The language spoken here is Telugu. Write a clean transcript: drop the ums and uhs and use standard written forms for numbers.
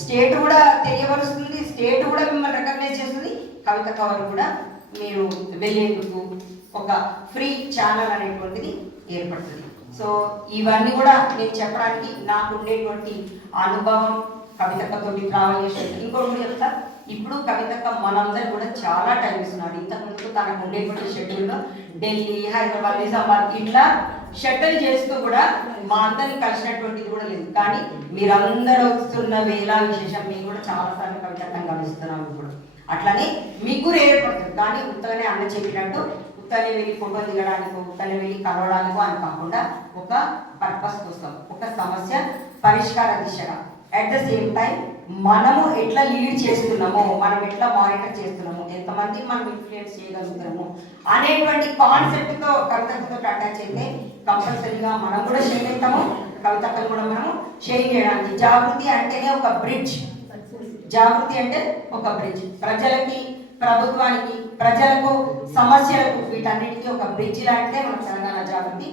స్టేట్ కూడా తెలియపరుస్తుంది, స్టేట్ కూడా మిమ్మల్ని రికగ్నైజ్ చేస్తుంది. కవిత కవర్ కూడా మీరు వెళ్ళేందుకు ఒక ఫ్రీ ఛానల్ అనేటువంటిది ఏర్పడుతుంది. సో ఇవన్నీ కూడా నేను చెప్పడానికి నాకు ఉండేటువంటి అనుభవం, కవితక్కతోటి ట్రావెల్ చేసేది. ఇంకోటి కూడా చెప్తా, ఇప్పుడు కవితక్క మనందరూ కూడా చాలా టైం ఇస్తున్నాడు. ఇంతకుముందు తనకు ఉండేటువంటి షెడ్యూల్లో ఢిల్లీ, హైదరాబాద్, నిజామాబాద్ ఇట్లా షటిల్ చేస్తూ కూడా మా అందరిని కలిసినటువంటిది కూడా లేదు. కానీ మీరందరూ వస్తున్న వేళ విశేషం మేము కూడా చాలాసార్లు కవితక్కని గమనిస్తున్నాము. ఇప్పుడు అట్లనే మీకు కూడా ఏర్పడుతుంది. కానీ ఉత్తగానే అన్న చెప్పినట్టు ఉత్తనే వెళ్ళి ఫోటో దిగడానికి, ఉత్తనే వెళ్ళి కలవడానికో అని కాకుండా ఒక పర్పస్ కోసం, ఒక సమస్య పరిష్కార దిశగా, అట్ ద సేమ్ టైం మనము ఎట్లా లీడ్ చేస్తున్నామో, మనం ఎట్లా మానిటర్ చేస్తున్నాము, ఎంతమంది మనం ఇన్ఫ్లుయెన్స్ చేయగలుగుతున్నాము అనేటువంటి కాన్సెప్ట్తో కవితతో అటాచ్ అయితే కంపల్సరీగా మనం కూడా షేర్ అవుతాము. కవితక్కలు కూడా మనము షేర్ చేయడానికి. జాగృతి అంటేనే ఒక బ్రిడ్జ్. జాగృతి అంటే ఒక బ్రిడ్జ్, ప్రజలకి, ప్రభుత్వానికి, ప్రజలకు, సమస్యలకు, వీటన్నిటికీ ఒక బ్రిడ్జ్ లాంటిదే మన తెలంగాణ జాగృతి.